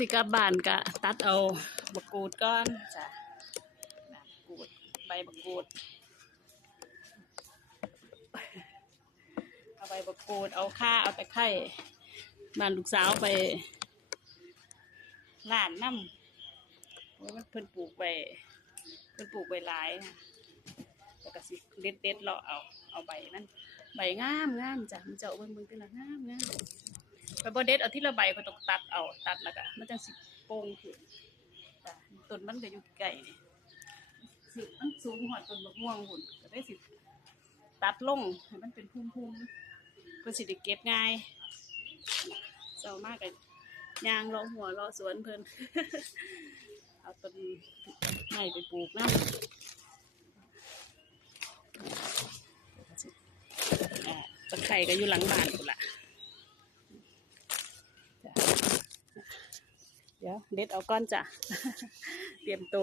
สิกลับบ้านกะตัดเอาบักกูดก่อนจ้ะบักกูดใบบักกูดเอาใบบักกูดเอาข่าเอาตะไคร้บ้านลูกสาวไปร้านน้ำว่ามันเพิ่นปลูกไว้หลายนะแล้วก็สิเด็ดเลาะเอาใบนั้นใบงามจ้ะมันจะเอาเบิ่งเป็นละงามไปบ่เด็ดเอาที่ละใบก็ต้องตัดแล้วก็มันจังสิโป่งขึ้นจ้ะต้นมันก็อยู่ใกล้นี่สิมันสูงฮอดต้นมะม่วงพุ่นก็ได้สิตัดลงให้มันเป็นพุ่มๆเพิ่นสิได้เก็บง่ายเจ้ามากก็ย่างเลาะหัวเลาะสวนเพิ่น เอาต้นไม้ไปปลูกนะตะไคร้ก็อยู่หลังบ้านพุ่นล่ะเดี๋ยวเด็ดเอาก้อนจ้ะ เตรียมโต